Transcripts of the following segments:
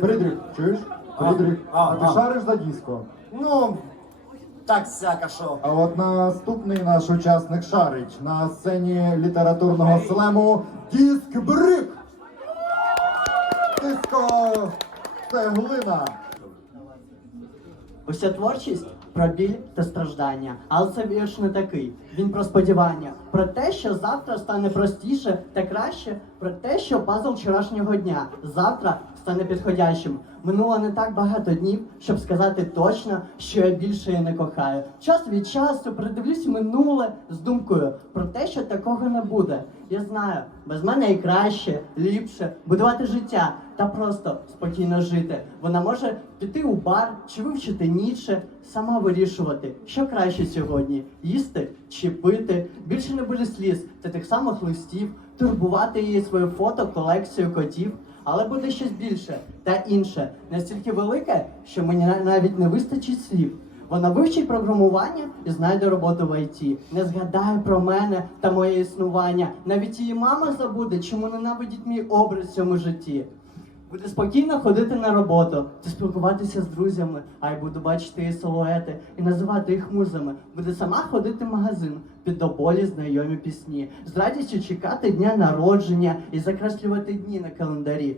Фрідріх, чуєш? А, Фрідріх, а, а ти а. шариш за диско? Ну, так сяка що. А от наступний наш учасник шарить на сцені літературного слему Диск Брик! Диско це цеглина. Уся творчість про біль та страждання, але це вірш не такий. Він про сподівання, про те, що завтра стане простіше та краще, про те, що пазл вчорашнього дня завтра стане підходящим. Минуло не так багато днів, щоб сказати точно, що я більше її не кохаю. Час від часу придивлюсь минуле з думкою про те, що такого не буде. Я знаю, без мене і краще, ліпше будувати життя та просто спокійно жити. Вона може піти у бар чи вивчити Ніцше, сама вирішувати, що краще сьогодні їсти чи пити. Більше не буде сліз та тих самих листів, турбувати її свою фото, колекцію котів. Але буде щось більше та інше, настільки велике, що мені навіть не вистачить слів. Вона вивчить програмування і знайде роботу в ІТ. Не згадає про мене та моє існування. Навіть її мама забуде, чому ненавидить мій образ в цьому житті. Буде спокійно ходити на роботу та спілкуватися з друзями, а й буду бачити її силуети і називати їх музами. Буде сама ходити в магазин під до болі знайомі пісні, з радістю чекати дня народження і закреслювати дні на календарі.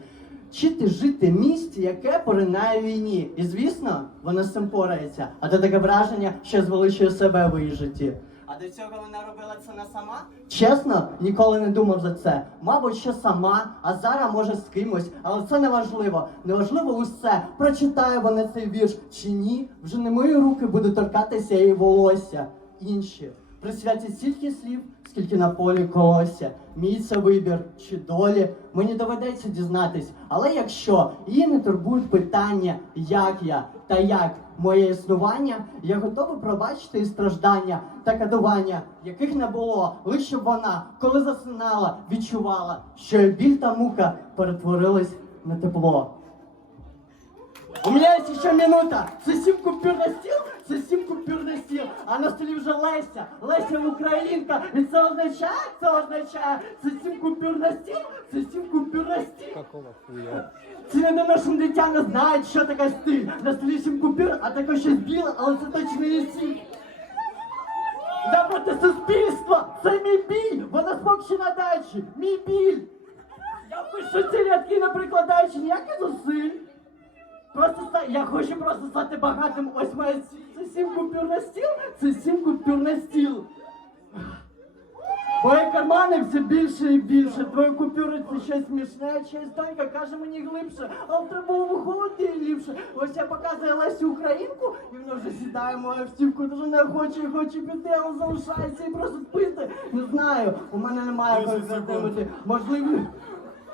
Вчити жити в місті, яке поринає війні. І звісно, вона з цим порається. А то таке враження, що звеличує себе в її житті. До цього вона робила це на сама? Чесно, ніколи не думав за це. Мабуть, що сама, а зараз може з кимось, але це не важливо. Неважливо усе, прочитає вона цей вірш чи ні. Вже не мої руки будуть торкатися її волосся. Інші присвятять стільки слів, скільки на полі колосся. Мій вибір чи долі, мені доведеться дізнатись. Але якщо її не турбують питання, як я та як моє існування, я готовий пробачити і страждання та кадування, яких не було, лише щоб вона, коли засинала, відчувала, що біль та мука перетворились на тепло. У меня есть еще минута. Це сім купюр на стіл, це сім купюр на стіл. А на столі вже Леся. Леся Українка. І це означає, це означає, це сім купюр на стіл, це сім купюр на стіл. Какого хуя? Ці недоношені дитя не знають, що таке стиль. На столі сім купюр, а таке щось біле, але це точно не сіль. Да проти суспільства! Це мій біль! Вона спокій на дачі! Мій біль! Я пишу ці рядки, не прикладаючи ніяких зусиль. Просто ста... я хочу просто стати багатим. Ось моя. Це сім купюр на стіл, це сім купюр на стіл. Мої кармани все більше і більше. Твої купюри це щось смішне, щось донька каже мені глибше, але треба було виходити і ліпше. Ось я показую Лесю Українку, і вона вже сідає мою автівку, дуже не хоче і хоче піти, але залишається і просто пити. Не знаю, у мене немає конкретивити. Можливо.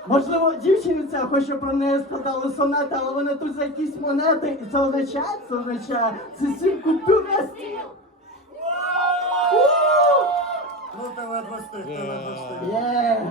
Можливо, дівчиниця хоче про неї складали сонети, але вони тут за якісь монети. І це означає, це означає, це сім купюр